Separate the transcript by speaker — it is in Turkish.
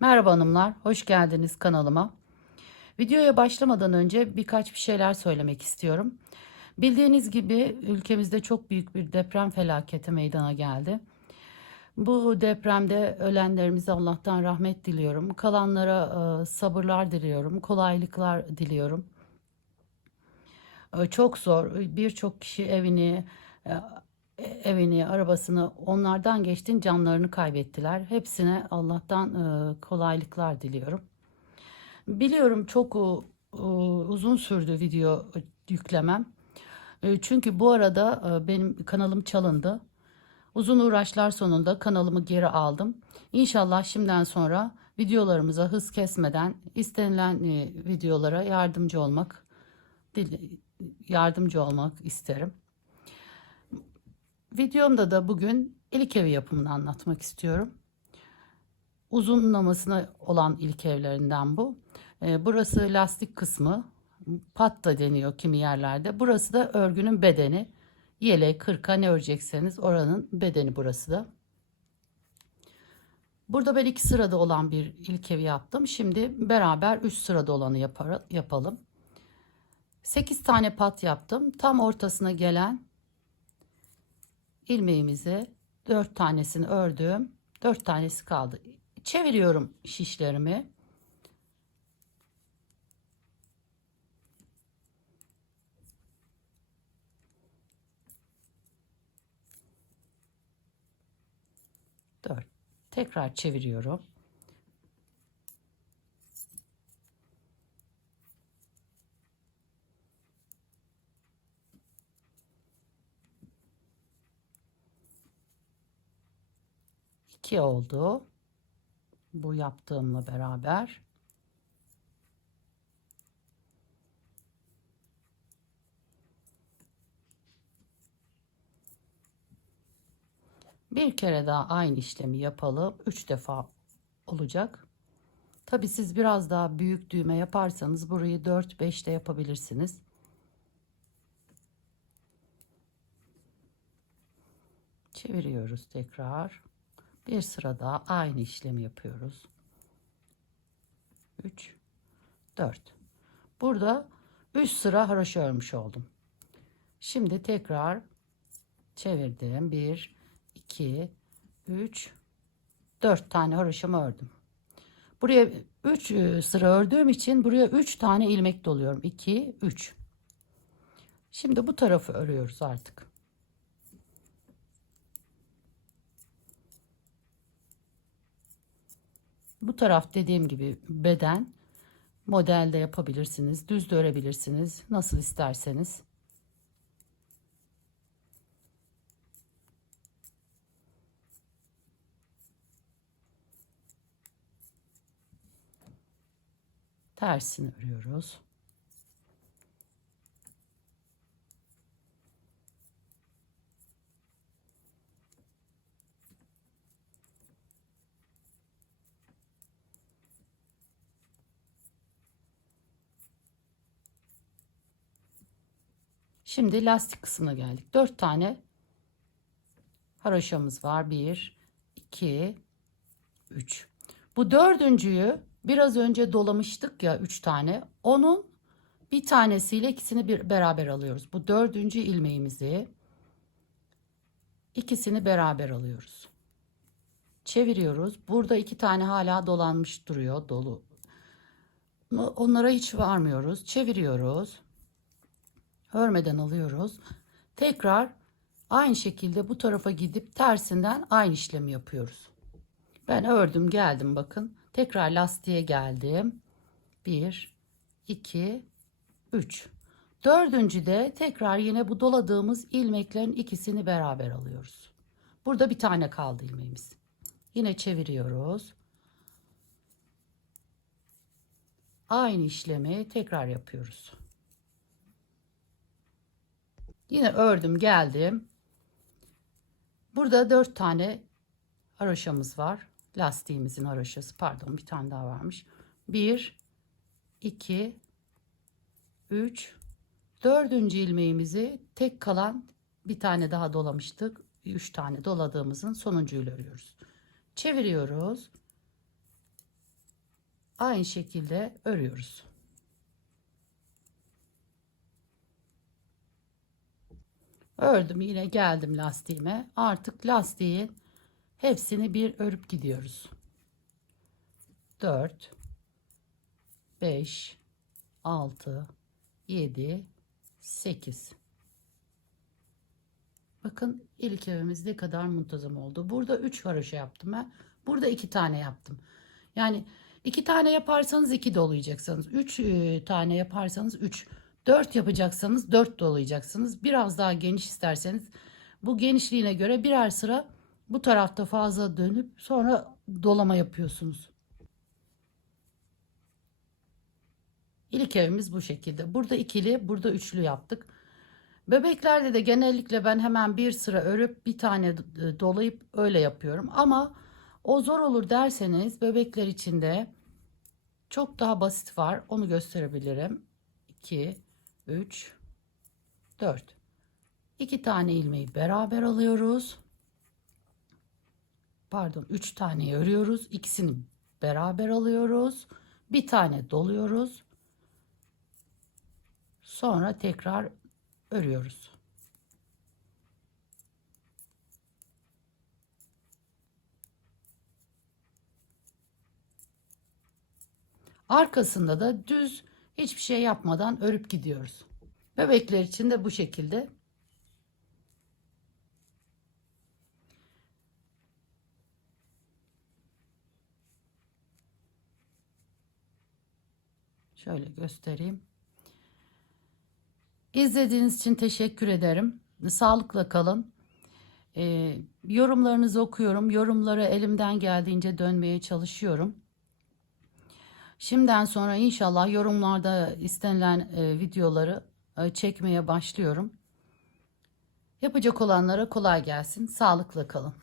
Speaker 1: Merhaba hanımlar, hoş geldiniz kanalıma. Videoya başlamadan önce birkaç bir şeyler söylemek istiyorum. Bildiğiniz gibi ülkemizde çok büyük bir deprem felaketi meydana geldi. Bu depremde ölenlerimize Allah'tan rahmet diliyorum. Kalanlara e, sabırlar diliyorum, kolaylıklar diliyorum. E, Çok zor. Birçok kişi evini, e, evini, arabasını onlardan geçtin canlarını kaybettiler. Hepsine Allah'tan e, kolaylıklar diliyorum. Biliyorum çok u- uzun sürdü video yüklemem. E, Çünkü bu arada e, benim kanalım çalındı. Uzun uğraşlar sonunda kanalımı geri aldım. İnşallah şimdiden sonra videolarımıza hız kesmeden istenilen e, videolara yardımcı olmak yardımcı olmak isterim. Videomda da bugün ilk evi yapımını anlatmak istiyorum. Uzunlamasına olan ilk evlerinden bu. Ee, burası lastik kısmı. Pat da deniyor kimi yerlerde. Burası da örgünün bedeni. Yelek, kırka ne örecekseniz oranın bedeni burası da. Burada ben iki sırada olan bir ilk evi yaptım. Şimdi beraber üç sırada olanı yapalım. 8 tane pat yaptım. Tam ortasına gelen ilmeğimizi 4 tanesini ördüm. 4 tanesi kaldı. Çeviriyorum şişlerimi. Dört. Tekrar çeviriyorum. İki oldu. Bu yaptığımla beraber. Bir kere daha aynı işlemi yapalım. Üç defa olacak. Tabi siz biraz daha büyük düğme yaparsanız burayı 4-5 de yapabilirsiniz. Çeviriyoruz tekrar. Bir sıra daha aynı işlemi yapıyoruz. 3 4 Burada 3 sıra haroşa örmüş oldum. Şimdi tekrar çevirdim. 1 2 3 4 tane haroşamı ördüm. Buraya 3 sıra ördüğüm için buraya 3 tane ilmek doluyorum. 2 3 Şimdi bu tarafı örüyoruz artık. Bu taraf dediğim gibi beden modelde yapabilirsiniz. Düz de örebilirsiniz. Nasıl isterseniz. Tersini örüyoruz. Şimdi lastik kısmına geldik. 4 tane haroşamız var. 1, 2, 3. Bu dördüncüyü biraz önce dolamıştık ya 3 tane. Onun bir tanesiyle ikisini bir beraber alıyoruz. Bu dördüncü ilmeğimizi ikisini beraber alıyoruz. Çeviriyoruz. Burada iki tane hala dolanmış duruyor dolu. Onlara hiç varmıyoruz. Çeviriyoruz örmeden alıyoruz. Tekrar aynı şekilde bu tarafa gidip tersinden aynı işlemi yapıyoruz. Ben ördüm geldim bakın. Tekrar lastiğe geldim. 1 2 3 Dördüncü de tekrar yine bu doladığımız ilmeklerin ikisini beraber alıyoruz. Burada bir tane kaldı ilmeğimiz. Yine çeviriyoruz. Aynı işlemi tekrar yapıyoruz. Yine ördüm geldim. Burada dört tane haroşamız var. Lastiğimizin haroşası pardon bir tane daha varmış. Bir, iki, üç, dördüncü ilmeğimizi tek kalan bir tane daha dolamıştık. Üç tane doladığımızın sonuncuyla örüyoruz. Çeviriyoruz. aynı şekilde örüyoruz. Ördüm yine geldim lastiğime. Artık lastiğin hepsini bir örüp gidiyoruz. 4 5 6 7 8 Bakın ilk evimiz ne kadar muntazam oldu. Burada 3 haroşa yaptım ben. Burada 2 tane yaptım. Yani 2 tane yaparsanız 2 dolayacaksınız. 3 tane yaparsanız 3. 4 yapacaksanız 4 dolayacaksınız. Biraz daha geniş isterseniz bu genişliğine göre birer sıra bu tarafta fazla dönüp sonra dolama yapıyorsunuz. İlk evimiz bu şekilde. Burada ikili, burada üçlü yaptık. Bebeklerde de genellikle ben hemen bir sıra örüp bir tane d- dolayıp öyle yapıyorum. Ama o zor olur derseniz bebekler için de çok daha basit var. Onu gösterebilirim. 2, 3, 4. İki tane ilmeği beraber alıyoruz. Pardon, üç taneyi örüyoruz. İkisini beraber alıyoruz. Bir tane doluyoruz. Sonra tekrar örüyoruz. Arkasında da düz hiçbir şey yapmadan örüp gidiyoruz. Bebekler için de bu şekilde. Şöyle göstereyim. İzlediğiniz için teşekkür ederim. Sağlıkla kalın. Ee, yorumlarınızı okuyorum. Yorumlara elimden geldiğince dönmeye çalışıyorum. Şimdiden sonra inşallah yorumlarda istenilen e, videoları e, çekmeye başlıyorum. Yapacak olanlara kolay gelsin. Sağlıkla kalın.